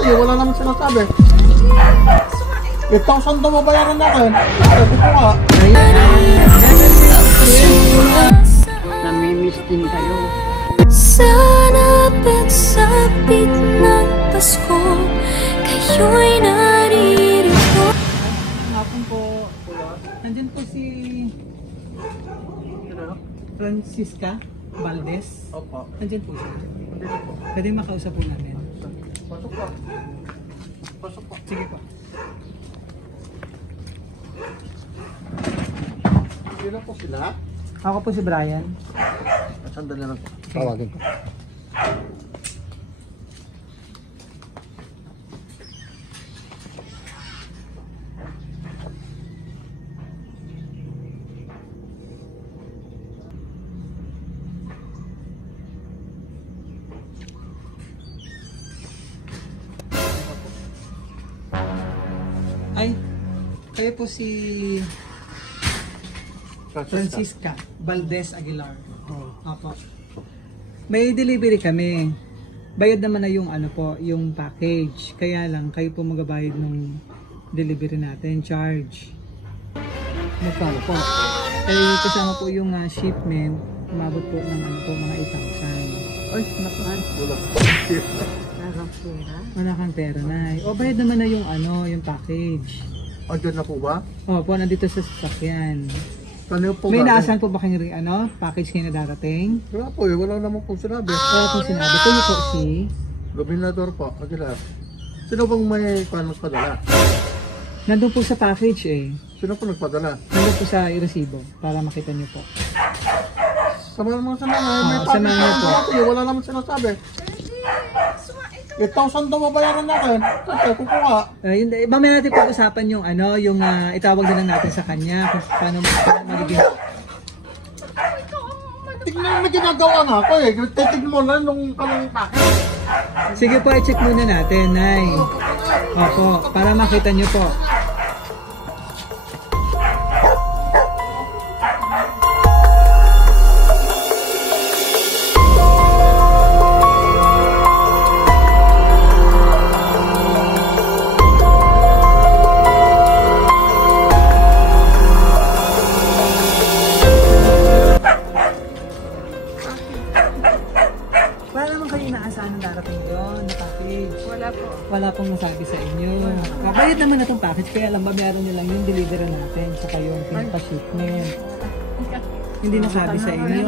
Eh, wala naman sinasabi. 8,000 daw mabayaran natin. Sabi ko nga. Namimiss din kayo. Sana pagsapit ng Pasko, kayo'y naririto. Hapon po. Nandyan po si Francisca Valdez. Opo. Nandyan po siya. Pwede makausap po namin. Pasok po. Pasok po. Sige po. Sino po sila? Ako po si Brian. Sandali lang po. Tawagin ko. Ay, kayo po si Francisca Valdez Aguilar. Apo. May delivery kami. Bayad naman na yung ano po, yung package. Kaya lang kayo po magabayad ng delivery natin, charge. Magkano po? Eh kasama po yung shipment, umabot po ng ano po, mga 8,000. Ay, nakaan. Wala. Wala kang pera na. O bayad naman na yung ano, yung package. Andyan na po ba? Opo, nandito sa sasakyan. Kanino po May galing? inaasahan po ba kayong ano, package kayo na darating? Wala po eh. Wala naman po sinabi. Wala po sinabi. Kayo po si... Gobernador po. Aguilar. Sino bang may panos padala? Nandun po sa package eh. Sino po nagpadala? Nandun po sa resibo para makita niyo po. Samahan mo sa mga. May samahan niyo po. Eh, wala naman sinasabi. 8,000 daw mabayaran natin. Sabi ko nga. Yun, mamaya natin pag-usapan yung ano, yung itawag na lang natin sa kanya kung paano magiging... Tignan mo ginagawa nga ako eh. Titignan mo lang nung kanong package. Sige po, i-check muna natin, Nay. Opo, para makita niyo po. Wala naman kayo inaasahan ng darating doon na package. Wala po. Wala pong nasabi sa inyo. Kabayad naman na itong package, kaya lang babayaran nyo lang yung delivery natin saka yung pinapa-shipment. Hindi nasabi sa inyo.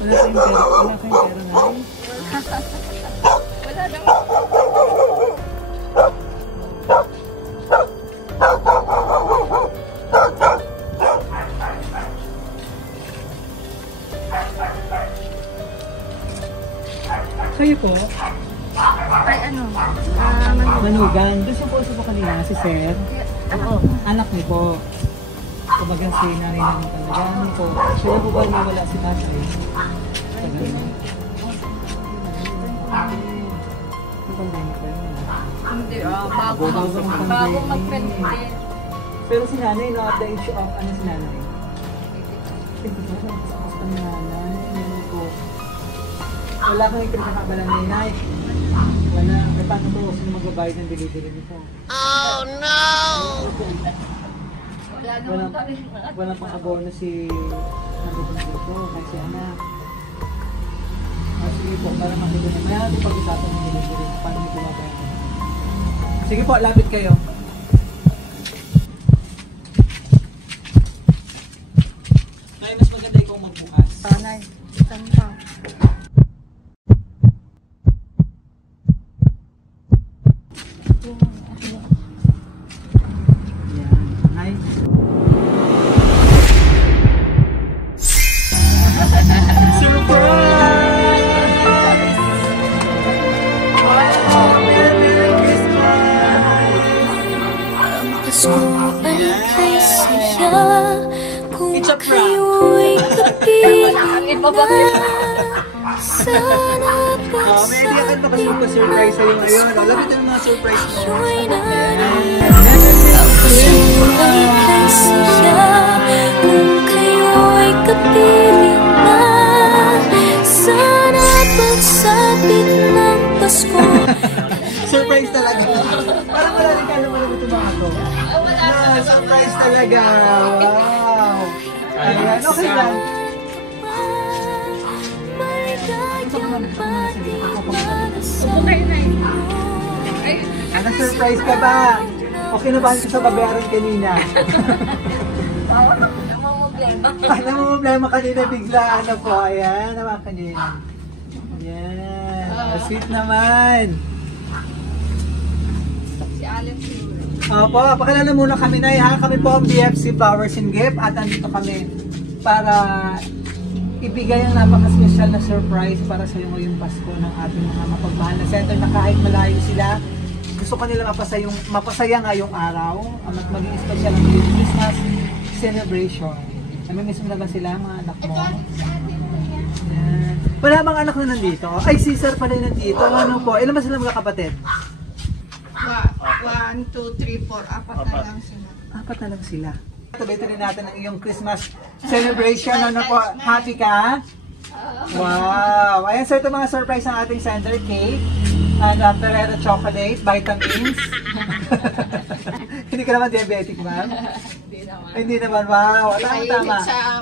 Wala kayong pera, wala kayong pera na rin. Wala naman. Kayo po, Ay ano? Manugan. Doon siya po sa kanina, si Sir. Oo. Anak niyo po. Kumbaga si nanay namin talaga. Ano po? Sila po ba nawala si tatay? Tagal na. Ang pandemic pa yun. Hindi, Bagong bagong mag-pandemic. Pero si nanay, no, at the age of, ano si nanay? Ito po, ang nanay. Ano po? Wala kang pinakakabalan ni nanay. Wala. Eh, paano po? Sino magbabayad ng delivery nito? Oh no! Wala pang abono si nandito po, kasi anak. Sige po, para makita niyo. May natin pag-usapan ng delivery. Paano nyo bumabayan? Sige po, lapit kayo. Nay, mas maganda ikaw magbukas. Tanay. Saan pa? Yan. Nay. Pasko ay kay saya kung kayo'y kapiling na. Sana May hindi ka nakasupa-surprise sa'yo ngayon. Alam ito yung mga surprise mo. pagsabihin ang Pasko ay kay saya kung kayo'y kapiling na. Sana pagsabihin Pasko. Surprise talaga. Parang wala rin kaya naman ito mga to. Surprise talaga. Wow. Ayan, okay lang. Upo kayo na eh. Ay, Surprise ka ba? Okay na ba sa babayaran kanina? Namumblema kanina bigla. Ano po? Ayan, naman kanina. Ayan. Sweet naman. si Alex siguro. Opo, pakilala muna kami na ha. Kami po ang BFC Flowers and Gift at andito kami para ibigay ang napaka-special na surprise para sa iyo ngayong Pasko ng ating mga mapagmahal na center na kahit malayo sila. Gusto ko nila mapasaya ngayong araw at maging special ang Christmas celebration. Namimiss mo na ba sila, mga anak mo? Yan. Wala bang anak na nandito? Ay, si Sir pala yung nandito. Ano po? Ilan ba sila mga kapatid? 1, 2, 3, 4, apat na lang sila. Apat na lang sila. Tuloy-tuloy natin ang iyong Christmas celebration. Ano po? Happy ka? Wow! Ayan, sir, ito mga surprise ng ating sender cake. And Ferrero chocolate, vitamins. Hindi ka naman diabetic, ma'am? Hindi naman. Hindi naman, wow. Tama-tama. Mahilig sa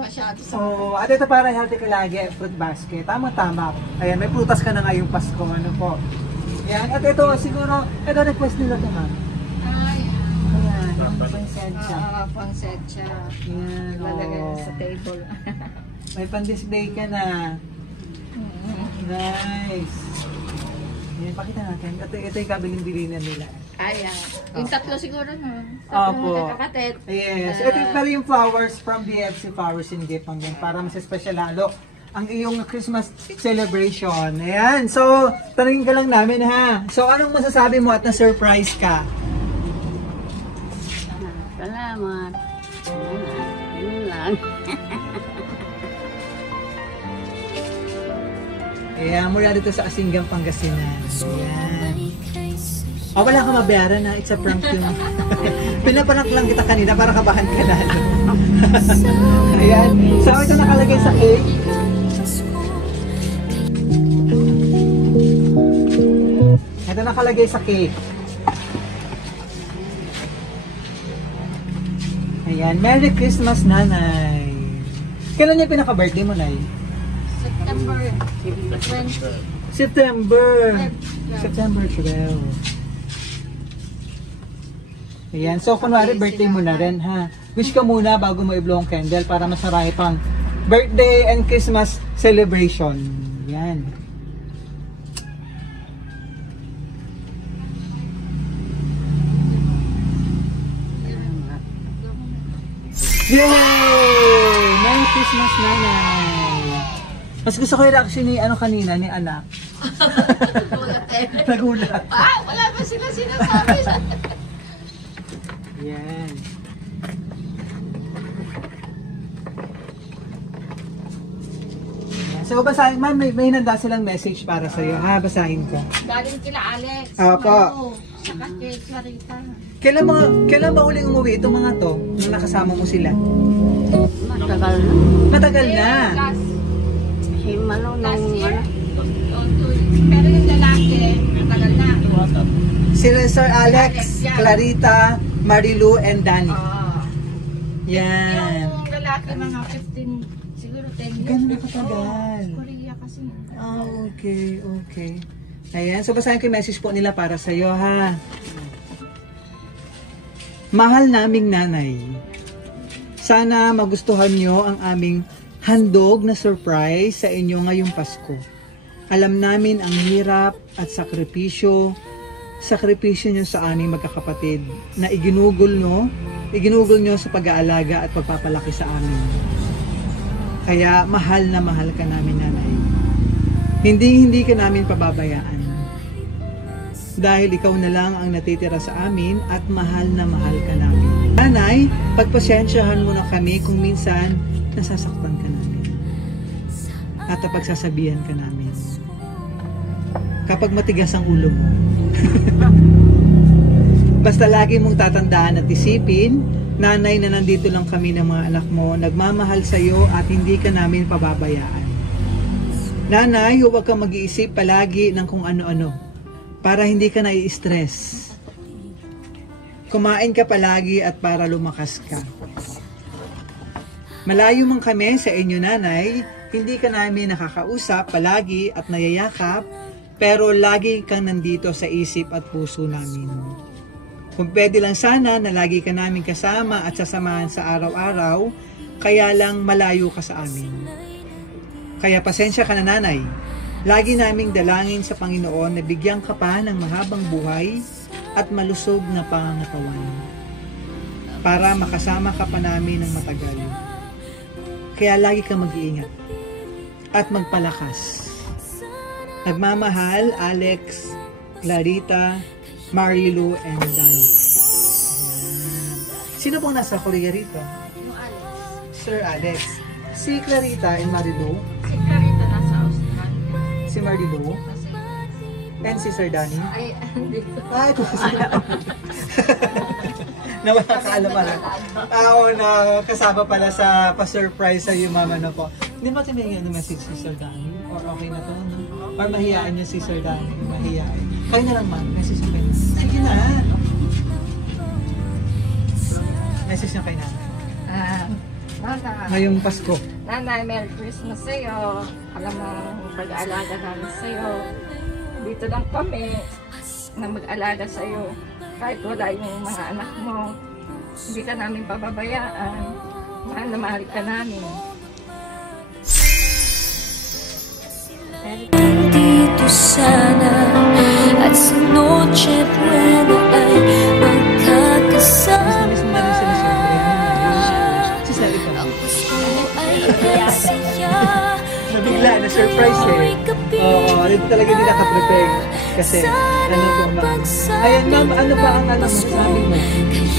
masyado sa... Oo, at ito para healthy ka lagi, fruit basket. Tama-tama. Ayan, may prutas ka na ngayong Pasko. Ano po? Ayan, at ito siguro, ito request nila ito, ma'am. Ay, Ayan, yung pansensya. pang-setcha. Ayan, Lalagay oo. sa table. May pan-display ka na. Nice. Ayan, pakita natin. Ito yung kabiling-bilinan nila. Ayan. Yung tatlo siguro no? Opo. Tatlong magkakapatid. Yes. Ito pala yung flowers from BFC Flowers and Gift hanggang para mas special lalo ang iyong Christmas celebration. Ayan. So, tanungin ka lang namin ha. So, anong masasabi mo at na-surprise ka? Salamat. Yun lang. Ayan, mula dito sa Asinggang, Pangasinan. Ayan. Wala ka mabayaran na. It's a prank yun. Pinapanak lang kita kanina para kabahan ka na. Ayan. So, ito nakalagay sa cake. Ito nakalagay sa cake. Ayan. Merry Christmas, Nanay. Kailan niya pinaka-birthday mo, Nay? September 20. September 12. Ayan. So, kunwari, birthday mo na rin, ha? Wish ka muna bago mo i-blow ang candle para mas marami pang birthday and Christmas celebration. Yan. Yay! Merry Christmas, Nanay! Mas gusto ko yung reaction ni kanina, ni anak. Nagulat eh. Nagulat. Wala ba sila sinasabi? Yan. So, basahin, ma'am, may hinanda silang message para sa iyo. Ha, basahin ko. Galing kila Alex. Opo. Saka kay Clarita. Kailan ba uling umuwi itong mga to? Nung nakasama mo sila? Matagal na. Matagal na. Last Si Manong last nung year. Pero yung lalaki, matagal na. Sila Sir Alex, Alex, yan. Clarita, Marilu, and Danny. Ah. Yan. Yung lalaki mga 15, siguro 10 years. Ganun na katagal. Oo, Korea kasi. Okay. Ayan, so basahin ko yung message po nila para sa iyo, ha. Mahal naming nanay, sana magustuhan nyo ang aming handog na surprise sa inyo ngayong Pasko. Alam namin ang hirap at sakripisyo nyo sa aming magkakapatid na iginugol nyo sa pag-aalaga at pagpapalaki sa amin. Kaya mahal na mahal ka namin, nanay. Hindi ka namin pababayaan. Dahil ikaw na lang ang natitira sa amin at mahal na mahal ka namin. Nanay, pagpasensyahan mo na kami kung minsan nasasaktan ka namin. At pagsasabihan ka namin. Kapag matigas ang ulo mo. Basta lagi mong tatandaan at isipin, nanay, na nandito lang kami ng mga anak mo, nagmamahal sa iyo at hindi ka namin pababayaan. Nanay, huwag kang mag-iisip palagi ng kung ano-ano para hindi ka nai-stress. Kumain ka palagi at para lumakas ka. Malayo man kami sa inyo, Nanay, hindi ka namin nakakausap palagi at nayayakap, pero lagi kang nandito sa isip at puso namin. Kung pwede lang sana na lagi ka namin kasama at sasamahan sa araw-araw, kaya lang malayo ka sa amin. Kaya pasensya ka na, Nanay. Lagi naming dalangin sa Panginoon na bigyan ka pa ng mahabang buhay at malusog na pangangatawan para makasama ka pa namin ng matagal. Kaya lagi kang mag-iingat at magpalakas. Nagmamahal, Alex, Clarita, Marilu, and Danny. Sino pong nasa Korea rito? Yung Alex. Sir Alex. Si Clarita and Marilu. Si Clarita nasa Australia. Si Marilu. Kasi, And si Sir Danny. ay, dito. Ah, ito si Sir Danny. Nawala ka alam pala. Oo, na kasama pala sa pa-surprise sa yung mama na po. Hindi mo tinigyan ng message si Sir Danny? Or okay na to? No? Or mahiyaan niyo si Sir Danny? Mahiyain. Kayo na lang, ma'am. Message niyo kayo. Sige na. Message niyo kayo na. Nanay, Ngayong Pasko. Nanay, Merry Christmas sa'yo. Alam mo, pag-aalaga namin sa'yo. Dito lang kami na mag-alaga sa'yo. Kahit wala yung mga anak mo, hindi ka namin pababayaan. Mahal na mahal ka namin. Nandito sana at sa Noche Buena ay magkakasama. Si Sally pa. Ang Pasko ay kasaya. Nabigla, na-surprise eh. Oo, dito talaga hindi nakaprepare. Kasi, ano po ma'am. Ayan ma'am, ano ba ang alam mo sa amin mo?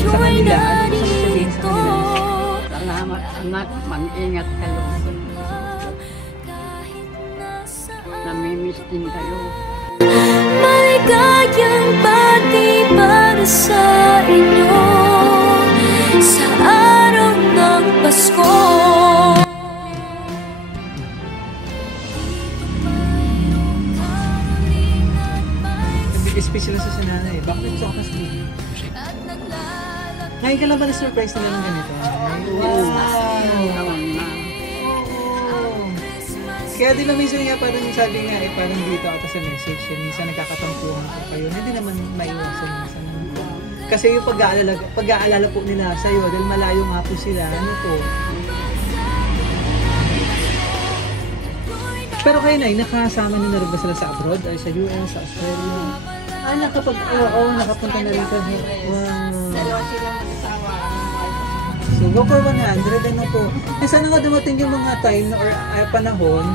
Sa kanila, ano mo sasabihin sa kanila? Salamat anak, mag-ingat kayo. Namimiss din kayo. Maligayang bati para sa inyo sa araw ng Pasko. Special sa sinanay. Bakit sa kapas ko? Ngayon ka lang ba na-surprise na gano'n ganito? Wow! Kaya di ba minsan nga parang sabi nga parang dito ako sa message minsan nagkakatampuhan po kayo hindi naman maiwasan minsan. Kasi yung pag-aalala po nila sa'yo dahil malayo nga po sila, ano po. Pero kayo na, nakasama niyo na rin ba sila sa abroad? Ay sa US, sa Australia? Nakapunta na rin ka. Wow. Dalawa silang mag-asawa. So, go for 100, ano po. Eh, sana nga dumating yung mga time or panahon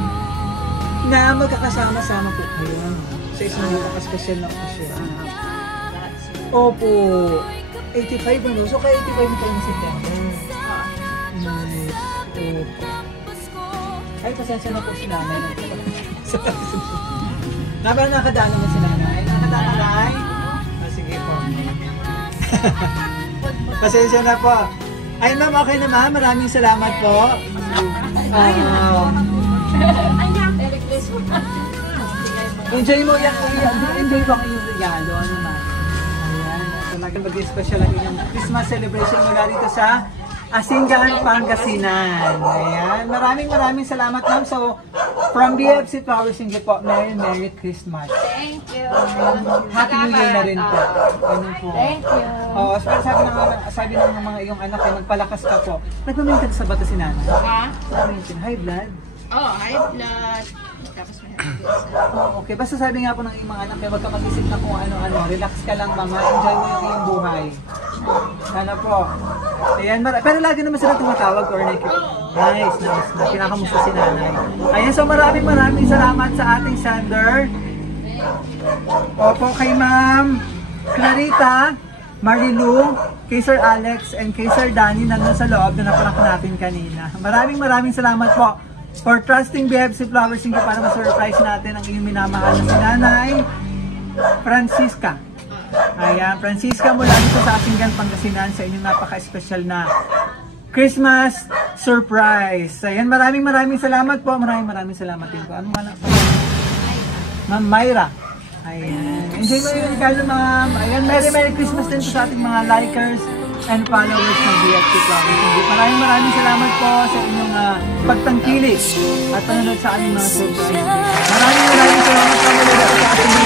na magkakasama-sama po kayo. Sa isang napaka-special na okasyon. Opo. 85 ano? So, kaya 85 mo kayo ng September. Nice. Opo. Ay, pasensya na po si nanay. Parang nakadaan naman si nanay. Nakadaan na nanay? Sige po. Pasensya na po. Ay ma'am, okay na ma'am. Maraming salamat po. Merry Christmas. Enjoy mo yan. Enjoy ba yung regalo? Ano ma'am? Ayan. Talagang mag-special ang inyong Christmas celebration mula dito sa Asingan, Pangasinan. Ayan. Maraming salamat ma'am. So, from BFC Flowers Inc. po, Merry Christmas. Thank you. Happy New Year na rin po. Ano po. Thank you. Oo, sabi ng mga iyong anak ay magpalakas ka po. Nagmamintan sa bata si nanay. Ha? Nagmamintan. High blood. Oh, high blood. Tapos may high blood. Oh, okay, basta sabi nga po ng iyong mga anak, huwag ka mag-isip na kung ano-ano. Relax ka lang mama, enjoy mo yung iyong buhay. Sana po. Ayan, pero lagi naman sila tumatawag or nice. Pinakamusta si nanay. Ayan, so maraming salamat sa ating sender. Opo, kay Ma'am Clarita, Marilu, kay Sir Alex, and kay Sir Danny nandun sa loob na napanak natin kanina. Maraming salamat po for trusting BFC Flowers Inc. para ma-surprise natin ang iyong minamahal na si Nanay Francisca. Ayan, Francisca mula dito sa Asingan, Pangasinan sa inyong napaka-special na Christmas surprise. Ayan, maraming salamat po. Maraming salamat din po. Anong anak po? Ma'am Myra. Ayan. Enjoy mo yung regalo, ma'am. Ayan, Merry Christmas din po sa ating mga likers and followers ng BFT Vlogging. Maraming salamat po sa inyong pagtangkilik at panonood sa aming mga surprise. Maraming salamat po sa ating